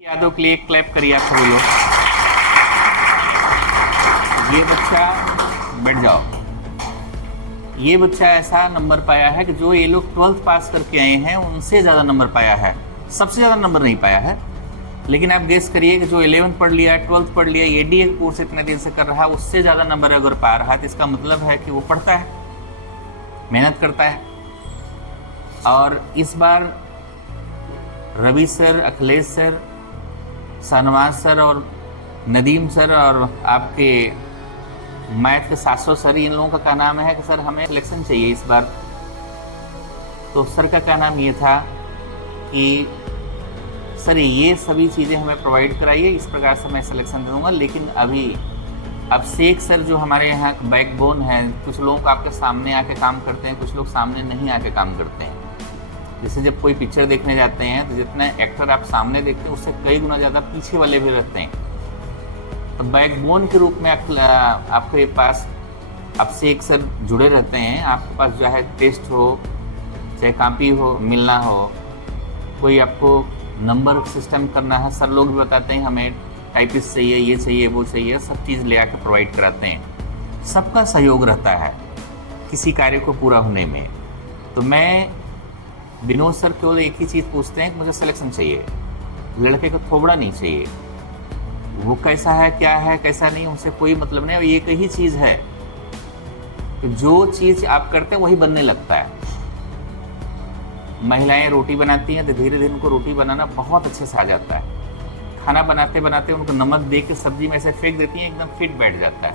यादों के लिए क्लैप करिए आप सभी लोग। ये बच्चा, बैठ जाओ। ये बच्चा ऐसा नंबर पाया है कि जो ये लोग 12th पास करके आए हैं उनसे ज़्यादा नंबर पाया है। सबसे ज़्यादा नंबर नहीं पाया है, लेकिन आप गेस करिए कि जो 11th पढ़ लिया, 12th पढ़ लिया, एडीए कोर्स इतने दिन से कर रहा है, उससे ज़्यादा नंबर अगर पा रहा है तो इसका मतलब है कि वो पढ़ता है, मेहनत करता है। और इस बार Ravi sir, Akhilesh sir, Shahnawaz sir और नदीम सर और आपके मैथ के 700 सर, इन लोगों का क्या नाम है कि सर हमें सिलेक्शन चाहिए इस बार। तो सर का क्या नाम ये था कि सर ये सभी चीज़ें हमें प्रोवाइड कराइए, इस प्रकार से मैं सिलेक्शन दे दूँगा। लेकिन अभी अब शेख सर जो हमारे यहाँ बैकबोन है, कुछ लोग आपके सामने आके काम करते हैं, कुछ लोग सामने नहीं आके काम करते हैं। जैसे जब कोई पिक्चर देखने जाते हैं तो जितने एक्टर आप सामने देखते हैं उससे कई गुना ज़्यादा पीछे वाले भी रहते हैं। तो बैकबोन के रूप में आपके पास अब से एक सर जुड़े रहते हैं। आपके पास जो है टेस्ट हो, चाहे कॉपी हो, मिलना हो, कोई आपको नंबर सिस्टम करना है, सर लोग भी बताते हैं हमें टाइपिस्ट चाहिए, ये चाहिए, वो चाहिए, सब चीज़ ले आके प्रोवाइड कराते हैं। सबका सहयोग रहता है किसी कार्य को पूरा होने में। तो मैं विनोद सर केवल एक ही चीज़ पूछते हैं कि मुझे सिलेक्शन चाहिए, लड़के को थोबड़ा नहीं चाहिए। वो कैसा है, क्या है, कैसा नहीं, उनसे कोई मतलब नहीं। और एक ही चीज़ है कि जो चीज़ आप करते हैं वही बनने लगता है। महिलाएं रोटी बनाती हैं तो धीरे धीरे उनको रोटी बनाना बहुत अच्छे से आ जाता है। खाना बनाते बनाते उनको नमक दे के सब्जी में से फेंक देती हैं, एकदम फिट बैठ जाता है।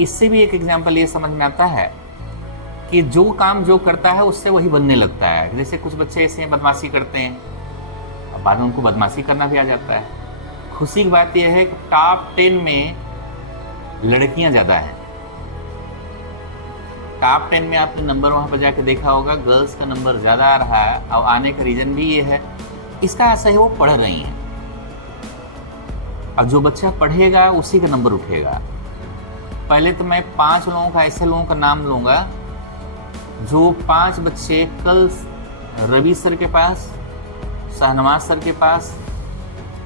इससे भी एक एग्जाम्पल ये समझ में आता है कि जो काम जो करता है उससे वही बनने लगता है। जैसे कुछ बच्चे ऐसे बदमाशी करते हैं, अब बाद में उनको बदमाशी करना भी आ जाता है। खुशी की बात यह है कि टॉप 10 में लड़कियां ज़्यादा हैं। टॉप 10 में आपने नंबर वहाँ पर जाके देखा होगा, गर्ल्स का नंबर ज़्यादा आ रहा है। और आने का रीज़न भी ये है, इसका ऐसा है वो पढ़ रही हैं। और जो बच्चा पढ़ेगा उसी का नंबर उठेगा। पहले तो मैं 5 लोगों का, ऐसे लोगों का नाम लूँगा जो 5 बच्चे कल रवि सर के पास, शाहनवाज सर के पास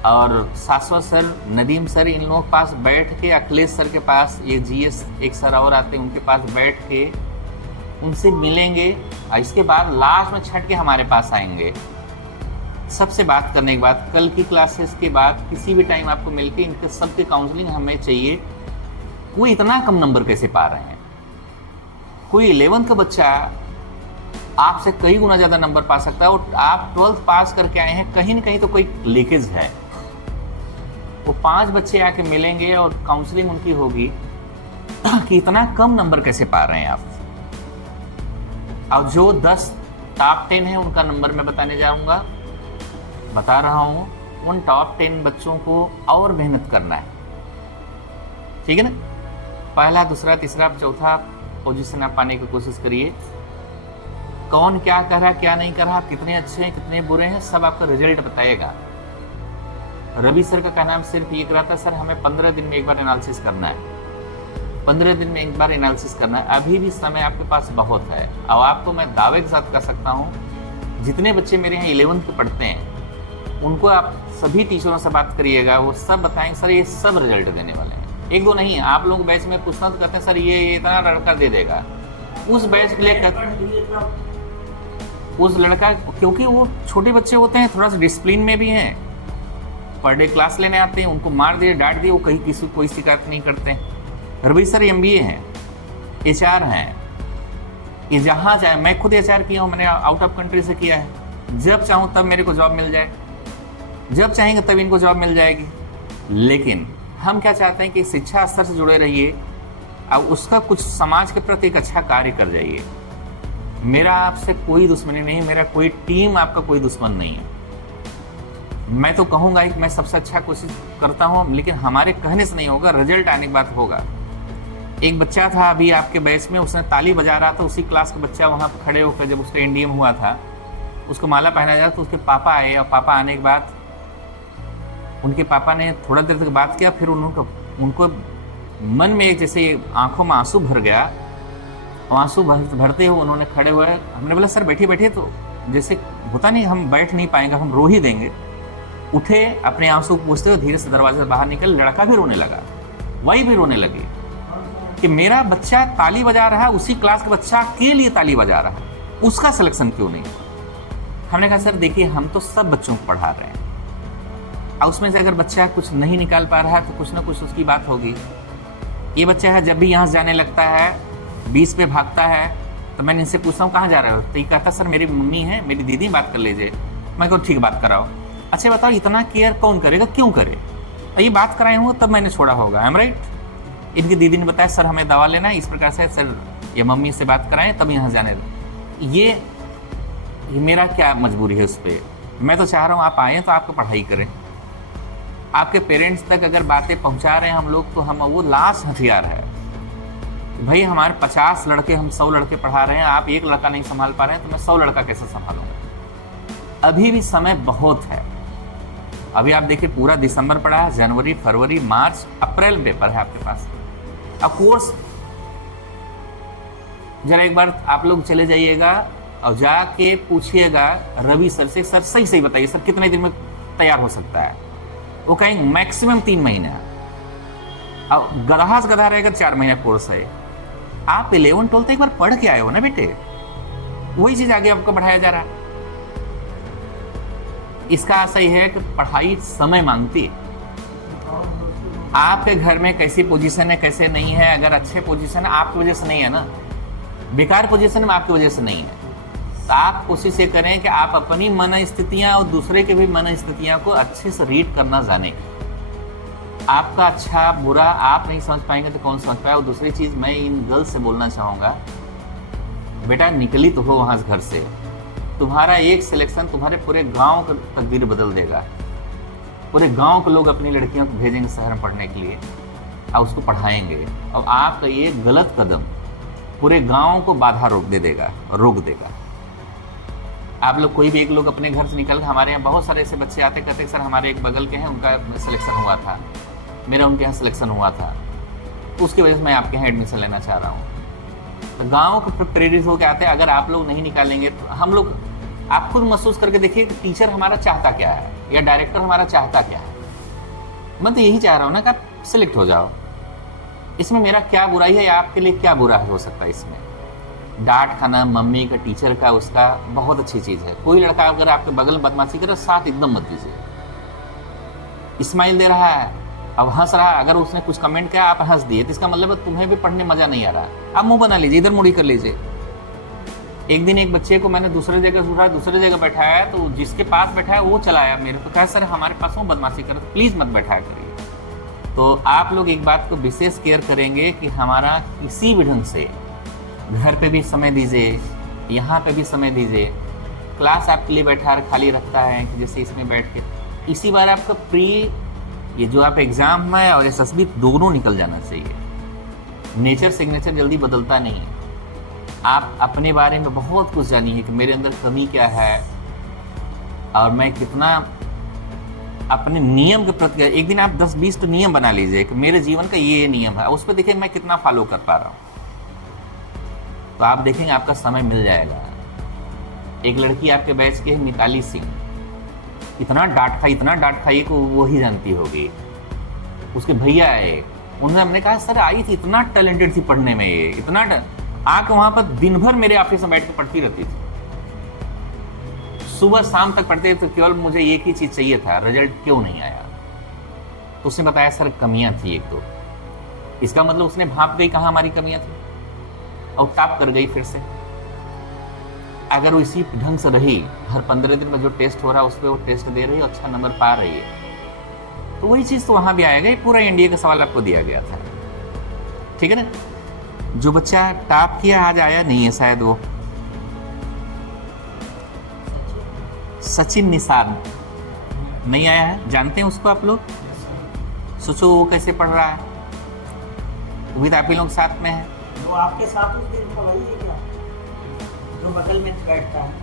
और शाश्वत सर, नदीम सर, इन लोगों के पास बैठ के, अखिलेश सर के पास, ये जीएस एक सर और आते हैं, उनके पास बैठ के उनसे मिलेंगे। और इसके बाद लास्ट में छट के हमारे पास आएंगे। सबसे बात करने के बाद, कल की क्लासेस के बाद किसी भी टाइम आपको मिलके इनके सबके काउंसलिंग हमें चाहिए। कोई इतना कम नंबर कैसे पा रहे हैं? कोई 11th का बच्चा आपसे कई गुना ज़्यादा नंबर पा सकता है। और आप 12th पास करके आए हैं, कहीं ना कहीं तो कोई लीकेज है। वो 5 बच्चे आके मिलेंगे और काउंसलिंग उनकी होगी कि इतना कम नंबर कैसे पा रहे हैं आप। और जो 10 टॉप 10 है उनका नंबर मैं बता रहा हूँ। उन टॉप 10 बच्चों को और मेहनत करना है, ठीक है ना। पहला, दूसरा, तीसरा, चौथा पोजीशन आप पाने की कोशिश करिए। कौन क्या कर रहा है, क्या नहीं कर रहा, कितने अच्छे हैं, कितने बुरे हैं, सब आपका रिजल्ट बताएगा। रवि सर का नाम सिर्फ ये करा था, सर हमें 15 दिन में एक बार एनालिसिस करना है, 15 दिन में एक बार एनालिसिस करना है। अभी भी समय आपके पास बहुत है। और आपको मैं दावे के साथ कह सकता हूँ, जितने बच्चे मेरे यहाँ 11th के पढ़ते हैं उनको आप सभी टीचरों से बात करिएगा, वो सब बताएंगे सर ये सब रिजल्ट देने वाले हैं। एक दो नहीं, आप लोग बैच में पूछना तो कहते हैं सर ये इतना लड़का दे देगा। उस बैच के लिए उस लड़का, क्योंकि वो छोटे बच्चे होते हैं, थोड़ा सा डिसिप्लिन में भी हैं, पर डे क्लास लेने आते हैं, उनको मार दिए, डांट दिए, वो कहीं किसी कोई शिकायत नहीं करते हैं। रवि सर MBA हैं, HR हैं, ये जहाँ जाए, मैं खुद HR किया हूँ, मैंने आउट ऑफ कंट्री से किया है। जब चाहूँ तब मेरे को जॉब मिल जाए, जब चाहेंगे तब इनको जॉब मिल जाएगी। लेकिन हम क्या चाहते हैं कि शिक्षा स्तर से जुड़े रहिए और उसका कुछ समाज के प्रति एक अच्छा कार्य कर जाइए। मेरा आपसे कोई दुश्मनी नहीं, मेरा कोई टीम आपका कोई दुश्मन नहीं है। मैं तो कहूँगा कि मैं सबसे अच्छा कोशिश करता हूँ, लेकिन हमारे कहने से नहीं होगा, रिजल्ट आने की बात होगा। एक बच्चा था अभी आपके बैच में, उसने ताली बजा रहा था, उसी क्लास का बच्चा वहाँ खड़े होकर, जब उसका NDM हुआ था, उसको माला पहनाया जा, तो उसके पापा आए। और पापा आने के बाद उनके पापा ने थोड़ा देर तक बात किया, फिर उनको मन में जैसे आंखों में आंसू भर गया। आंसू भरते हुए उन्होंने खड़े हुए, हमने बोला सर बैठिए बैठिए, तो जैसे होता नहीं हम बैठ नहीं पाएंगे, हम रो ही देंगे। उठे, अपने आंसू पूछते हुए धीरे से दरवाजे से बाहर निकल। लड़का भी रोने लगा, वही भी रोने लगी कि मेरा बच्चा ताली बजा रहा है, उसी क्लास का बच्चा के लिए ताली बजा रहा है, उसका सिलेक्शन क्यों नहीं? हमने कहा सर देखिए, हम तो सब बच्चों को पढ़ा रहे हैं, और उसमें से अगर बच्चा कुछ नहीं निकाल पा रहा है तो कुछ ना कुछ उसकी बात होगी। ये बच्चा है, जब भी यहाँ से जाने लगता है 20 पे भागता है, तो मैंने इनसे पूछता हूँ कहाँ जा रहे हो, तो ये कहता सर मेरी मम्मी है, मेरी दीदी, बात कर लीजिए। मैं कहूँ ठीक, बात कराओ। अच्छा बताओ, इतना केयर कौन करेगा, क्यों करे? ये बात कराए हूँ तब मैंने छोड़ा होगा, एम राइट? इनकी दीदी ने बताया सर हमें दवा लेना है, इस प्रकार से सर ये मम्मी से बात कराएं तब यहाँ जाने दो। ये मेरा क्या मजबूरी है उस पर? मैं तो चाह रहा हूँ आप आएँ तो आपको पढ़ाई करें। आपके पेरेंट्स तक अगर बातें पहुँचा रहे हैं हम लोग, तो हम वो लास्ट हथियार है। भाई हमारे 50 लड़के, हम 100 लड़के पढ़ा रहे हैं, आप एक लड़का नहीं संभाल पा रहे हैं, तो मैं 100 लड़का कैसे संभालूंगा? अभी भी समय बहुत है। अभी आप देखिए पूरा दिसंबर पड़ा है, जनवरी, फरवरी, मार्च, अप्रैल पेपर है आपके पास। अब कोर्स जरा एक बार आप लोग चले जाइएगा और जाके पूछिएगा रवि सर से, सर सही बताइए सर कितने दिन में तैयार हो सकता है? वो कहेंगे मैक्सिमम 3 महीना। अब गधा से गधा रहेगा 4 महीना कोर्स है। आप 11-12 एक बार पढ़ के आए हो ना बेटे, वही चीज आगे आपको बढ़ाया जा रहा है। इसका आशा यह है कि पढ़ाई समय मांगती है। आपके घर में कैसी पोजीशन है, कैसे नहीं है, अगर अच्छे पोजीशन है आपकी वजह से नहीं है ना, बेकार पोजीशन में आपकी वजह से नहीं है, तो आप कोशिश ये करें कि आप अपनी मन स्थितियां और दूसरे के भी मन स्थितियां को अच्छे से रीड करना जाने। आपका अच्छा बुरा आप नहीं समझ पाएंगे तो कौन समझ पाए? और दूसरी चीज मैं इन गर्ल्स से बोलना चाहूँगा, बेटा निकली तो हो वहाँ से घर से, तुम्हारा एक सिलेक्शन तुम्हारे पूरे गांव का तकदीर बदल देगा। पूरे गांव के लोग अपनी लड़कियों को भेजेंगे शहर में पढ़ने के लिए और उसको पढ़ाएंगे, और आपका ये गलत कदम पूरे गांव को बाधा रोक देगा। आप लोग कोई भी एक लोग अपने घर से निकल, हमारे यहाँ बहुत सारे ऐसे बच्चे आते कहते सर हमारे एक बगल के हैं, उनका सिलेक्शन हुआ था, मेरा उनके यहाँ सिलेक्शन हुआ था, तो उसकी वजह से मैं आपके यहाँ एडमिशन लेना चाह रहा हूँ। तो गाँव के प्रेरित होकर आते हैं। अगर आप लोग नहीं निकालेंगे तो हम लोग, आप खुद महसूस करके देखिए कि टीचर हमारा चाहता क्या है या डायरेक्टर हमारा चाहता क्या है। मैं तो यही चाह रहा हूँ ना कि आप सिलेक्ट हो जाओ। इसमें मेरा क्या बुराई है या आपके लिए क्या बुरा हो सकता है? इसमें डांट खाना मम्मी का, टीचर का, उसका बहुत अच्छी चीज़ है। कोई लड़का अगर आपके बगल में बदमाशी करे, साथ एकदम मत दीजिए। स्माइल दे रहा है, अब हंस रहा है, अगर उसने कुछ कमेंट किया आप हंस दिए, तो इसका मतलब है तुम्हें भी पढ़ने मजा नहीं आ रहा। आप मुंह बना लीजिए, इधर मुड़ी कर लीजिए। एक दिन एक बच्चे को मैंने दूसरे जगह बैठाया, तो जिसके पास बैठाया वो चला आया मेरे को, कहा सर हमारे पास वो बदमाशी कर, प्लीज मत बैठाया करिए। तो आप लोग एक बात को विशेष केयर करेंगे कि हमारा किसी भी ढंग से घर पे भी समय दीजिए, यहाँ पे भी समय दीजिए। क्लास आपके लिए बैठा खाली रखता है कि जैसे इसमें बैठ के, इसी बार आपका प्री ये जो आप एग्जाम है और SSB दोनों निकल जाना चाहिए। नेचर सिग्नेचर जल्दी बदलता नहीं है। आप अपने बारे में बहुत कुछ जानिए कि मेरे अंदर कमी क्या है और मैं कितना अपने नियम के प्रति। एक दिन आप 10-20 तो नियम बना लीजिए कि मेरे जीवन का ये नियम है, उस पर देखिए मैं कितना फॉलो कर पा रहा हूँ, तो आप देखेंगे आपका समय मिल जाएगा। एक लड़की आपके बैच के है मिताली सिंह, इतना डांट खाई को वो ही जानती होगी। उसके भैया है, उन्होंने हमने कहा सर आई थी, इतना टैलेंटेड थी पढ़ने में, ये इतना आके वहां पर दिन भर मेरे ऑफिस में बैठ के पढ़ती रहती थी, सुबह शाम तक पढ़ते थे। केवल मुझे एक ही चीज चाहिए था, रिजल्ट क्यों नहीं आया? तो उसने बताया सर कमियां थी एक दो। इसका मतलब उसने भाप गई कहाँ हमारी कमियां थी और टॉप कर गई फिर से। अगर वो इसी ढंग से रही, हर 15 दिन में जो टेस्ट हो रहा है उस पर वो टेस्ट दे रही है, अच्छा नंबर पा रही है, तो वही चीज तो वहां भी आएगा। पूरा इंडिया का सवाल आपको दिया गया था, ठीक है ना? जो बच्चा टॉप किया आज आया नहीं है शायद, वो सचिन निषाद नहीं आया है, जानते हैं उसको आप लोग? सोचो वो कैसे पढ़ रहा है, वो भी तो आप ही लोग साथ में है। वो आपके साथ उस दिन पढ़ाई है क्या, जो बगल में बैठता है?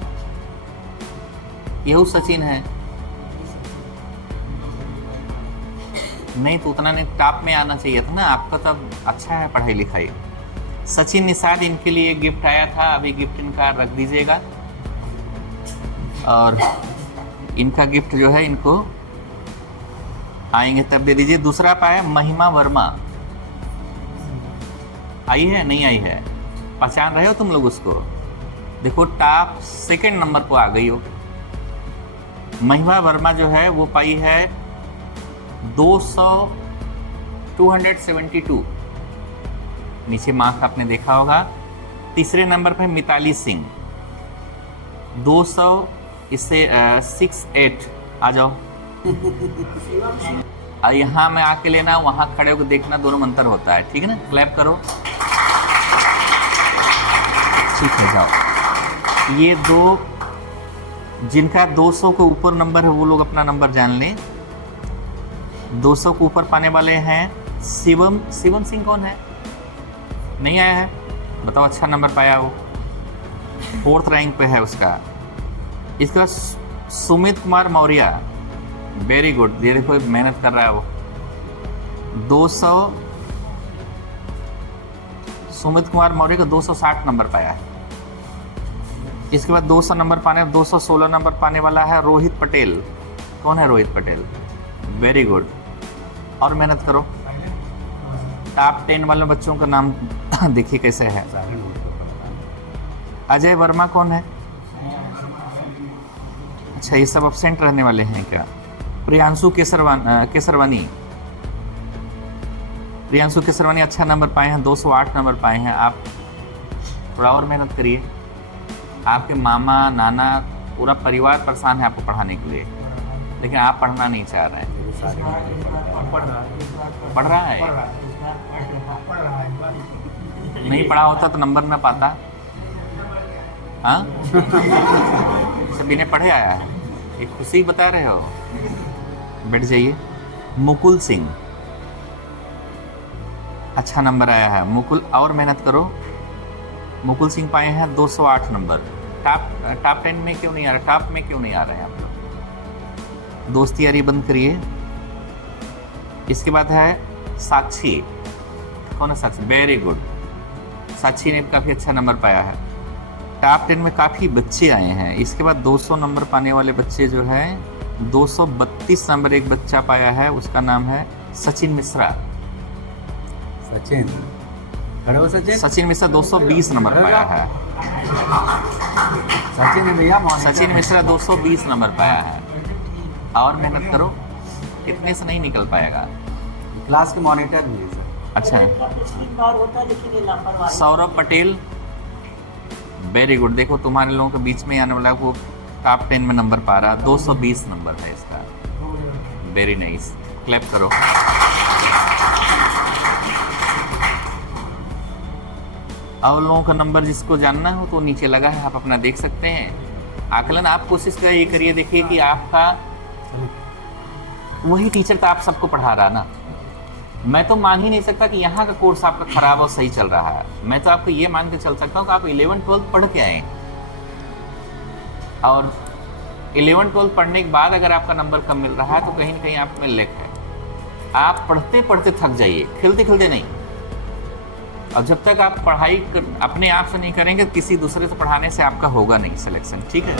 यही सचिन है। नहीं तो उतना नहीं टॉप में आना चाहिए था ना, आपका तब अच्छा है पढ़ाई लिखाई। सचिन निषाद, इनके लिए गिफ्ट आया था, अभी गिफ्ट इनका रख दीजिएगा। और इनका गिफ्ट जो है इनको आएंगे तब दे दीजिए। दूसरा पाया महिमा वर्मा, आई है नहीं आई है, पहचान रहे हो तुम लोग उसको? देखो टॉप सेकंड नंबर को आ गई हो। महिमा वर्मा जो है वो पाई है 272। नीचे मार्क आपने देखा होगा। तीसरे नंबर पे मिताली सिंह 200, इससे 68 आ जाओ। यहाँ में आके लेना, वहां खड़े होकर देखना, दोनों में अंतर होता है, ठीक है ना? क्लैप करो, ठीक है जाओ। ये दो जिनका 200 के ऊपर नंबर है वो लोग अपना नंबर जान लें। 200 के ऊपर पाने वाले हैं शिवम सिंह। कौन है? नहीं आया है, बताओ। अच्छा नंबर पाया वो, 4th रैंक पे है उसका। इसका सुमित कुमार मौर्य, वेरी गुड। ये देखो मेहनत कर रहा है वो। 200 सुमित कुमार मौर्य का 260 नंबर पाया है। इसके बाद 200 नंबर पाने 216 नंबर पाने वाला है रोहित पटेल। कौन है रोहित पटेल? वेरी गुड, और मेहनत करो। टॉप 10 वाले बच्चों का नाम देखिए कैसे है। अजय वर्मा कौन है? अच्छा, ये सब अब्सेंट रहने वाले हैं क्या? प्रियांशु केसरवानी अच्छा नंबर पाए हैं, 208 नंबर पाए हैं। आप थोड़ा और मेहनत करिए। आपके मामा नाना पूरा परिवार परेशान है आपको पढ़ाने के लिए, लेकिन आप पढ़ना नहीं चाह रहे हैं। पढ़ रहा है? नहीं पढ़ा होता तो नंबर ना पाता। हाँ सभी ने पढ़े आया है, एक खुशी बता रहे हो। बैठ जाइए। मुकुल सिंह, अच्छा नंबर आया है मुकुल, और मेहनत करो। मुकुल सिंह पाए हैं 208 नंबर। टॉप 10 में क्यों नहीं आ रहा? टॉप में क्यों नहीं आ रहे हैं आप लोग? दोस्ती यारी बंद करिए। इसके बाद है साक्षी। कौन है साक्षी? वेरी गुड, साक्षी ने काफ़ी अच्छा नंबर पाया है। टॉप 10 में काफ़ी बच्चे आए हैं। इसके बाद 200 नंबर पाने वाले बच्चे जो है 232 नंबर एक बच्चा पाया है, उसका नाम है सचिन मिश्रा। सचिन मिश्रा 220 नंबर पाया है। सचिन मिश्रा 220 नंबर पाया है। और मेहनत करो, इतने से नहीं निकल पाएगा। क्लास के मॉनिटर भी है सर। अच्छा, सौरभ पटेल, वेरी गुड। देखो तुम्हारे लोगों के बीच में आने वाला वो टॉप 10 में नंबर पा रहा, 220 नंबर है इसका। वेरी नाइस, क्लैप करो। और लोगों का नंबर जिसको जानना हो तो नीचे लगा है, आप अपना देख सकते हैं। आकलन आप कोशिश कर ये करिए, देखिए कि आपका वही टीचर तो आप सबको पढ़ा रहा ना। मैं तो मान ही नहीं सकता कि यहाँ का कोर्स आपका खराब और सही चल रहा है। मैं तो आपको ये मान के चल सकता हूँ कि आप 11-12 पढ़ के आए, और 11-12 पढ़ने के बाद अगर आपका नंबर कम मिल रहा है तो कहीं ना कहीं आप में लेक है। आप पढ़ते पढ़ते थक जाइए, खिलते खिलते नहीं। और जब तक आप पढ़ाई अपने आप से नहीं करेंगे, किसी दूसरे से पढ़ाने से आपका होगा नहीं सिलेक्शन, ठीक है।